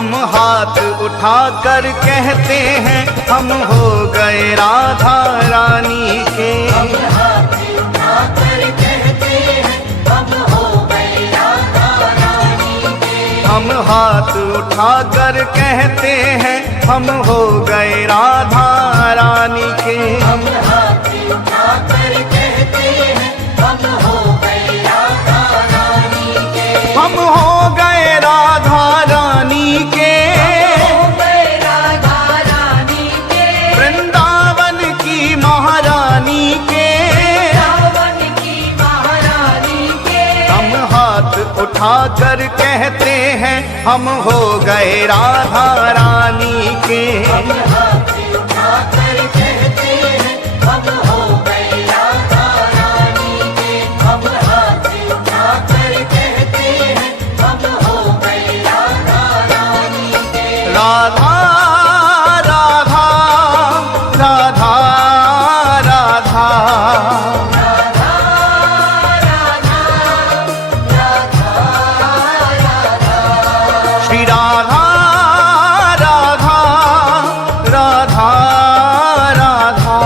हम हाथ उठाकर कहते हैं हम हो गए राधा रानी के। हम हाथ उठाकर कहते हैं हम हो गए राधा रानी के। हम हाथ उठाकर कहते हैं हम हो गए राधा रानी के। हम हाथ उठाकर कहते हैं हम हो गए राधा रानी के। हम हो गए राधा रानी के, हो गए राधा रानी के। वृंदावन की महारानी के। रावण की महारानी के। हम हाथ उठाकर कहते हैं हम हो गए राधा रानी के। हम हाथ उठाकर कहते हैं हम हो गए राधा रानी के। हम हाथ उठाकर कहते हैं हम हो गए राधा रानी के। राधा राधा राधा राधा राधा राधा राधा राधा। श्री राधा राधा राधा राधा।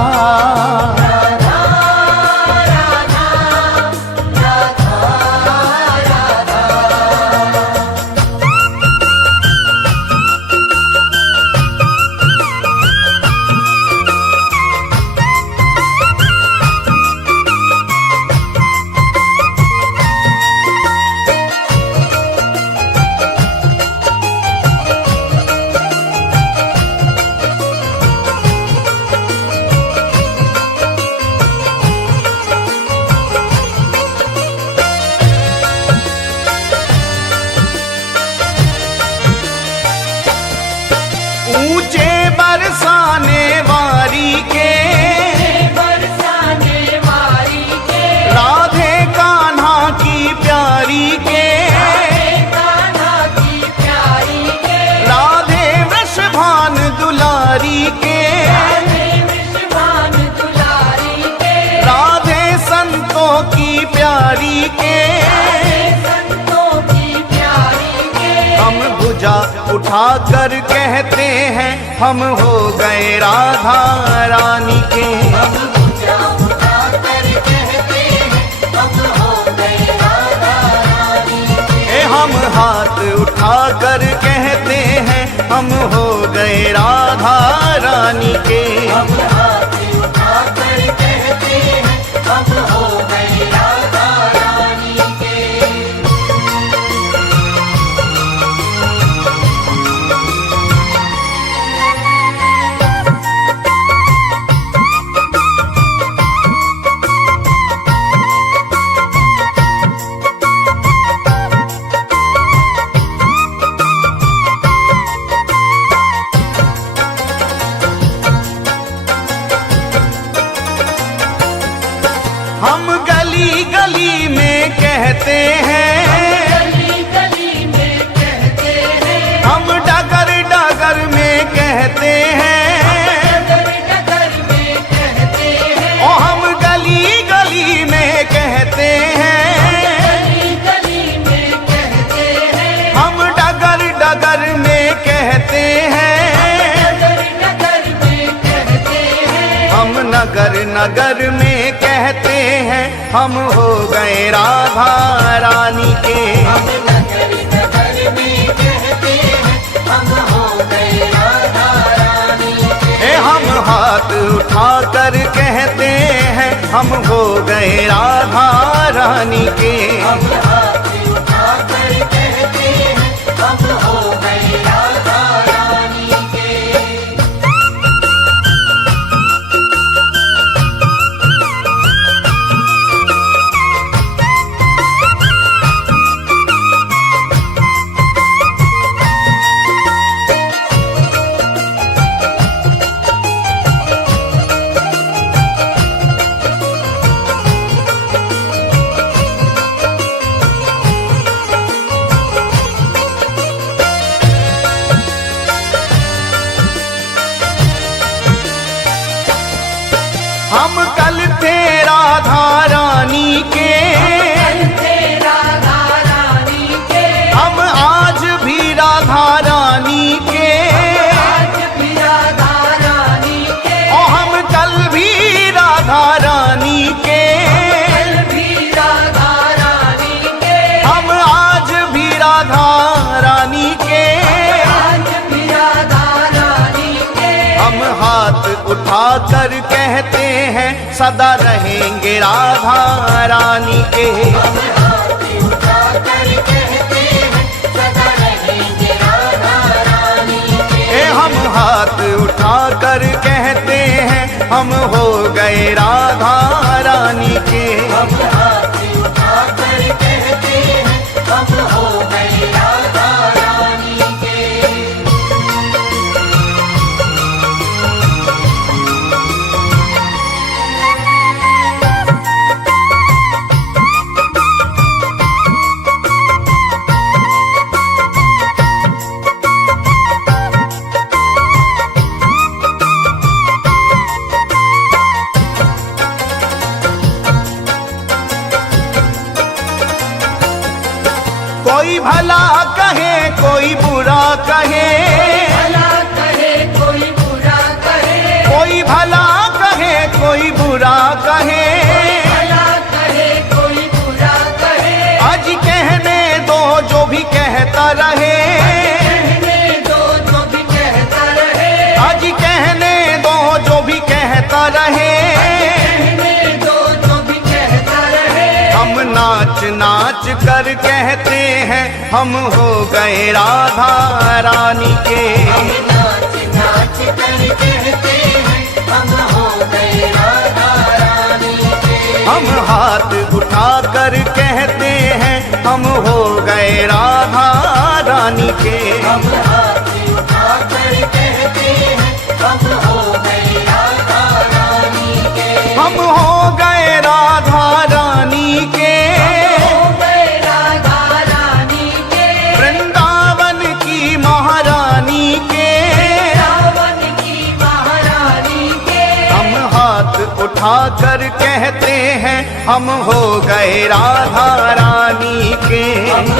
राधा राधा राधा। ऊंचे बरसाने वारी के, बरसाने वारी के। राधे कान्हा की प्यारी के। कान्हा की प्यारी के। राधे वृषभान दुलारी के। राधे विश्वान दुलारी के। राधे संतों की प्यारी के। राधे संतों की प्यारी के। हम भुजा उठाकर कहते हैं हम हो गए राधा रानी के। हम भुजा उठाकर कहते हैं हम हो गए राधा रानी के। हम हाथ उठाकर कहते हैं हम हो गए राधा रानी के। हम हाथ उठाकर कहते हैं हम हो गए राधा रानी के। हम गली गली में कहते हैं, गली गली में कहते हैं। हम डगर डगर में कहते हैं। डगर डगर में कहते हैं। ओ हम गली गली में कहते हैं। गली गली में कहते हैं। हम डगर डगर में कहते हैं। डगर डगर में कहते हैं। हम नगर नगर में कहते हैं हम हो गए राधा रानी के। हम नगर नगर में कहते हैं हम हो गए राधा रानी के। हम हाथ उठाकर कहते हैं हम हो गए राधा रानी के। हम हाथ उठाकर कहते हैं हम हो गए राधा रानी के। हम कल थे राधा रानी के, कल थे राधा रानी के। हम आज भी राधा रानी कर कहते हैं सदा रहेंगे राधा रानी के। हम हाथ उठाकर कहते हैं सदा रहेंगे राधा रानी के। हम हाथ उठाकर कहते हैं हम हो गए राधा रानी के। हम हाथ उठाकर कहते हैं हम हो गए राधा रानी के। कोई भला कहे कोई बुरा कहे, भला कहे कोई बुरा कहे, कोई भला कहे कोई बुरा कहे, भला कहे कोई बुरा कहे। आज कहने दो जो भी कहता रहे, कहने दो जो भी कहता रहे, आज कहने दो जो भी कहता रहे। कहने दो जो भी कहता रहे। हम नाच नाच कर कहते हैं हम हो गए राधा रानी के। हम नाच नाच कर कहते हैं हम हो गए राधा रानी के। हम हाथ उठा कर कहते हैं हम हो गए राधा रानी के। हम हाथ उठाकर कहते हैं हम हो गए राधा रानी के। हम हो गए राधा रानी के। हो गए राधा रानी के। वृंदावन की महारानी के। रावण की महारानी के। हम हाथ उठा कर कहते हैं हम हो गए राधा रानी के। हम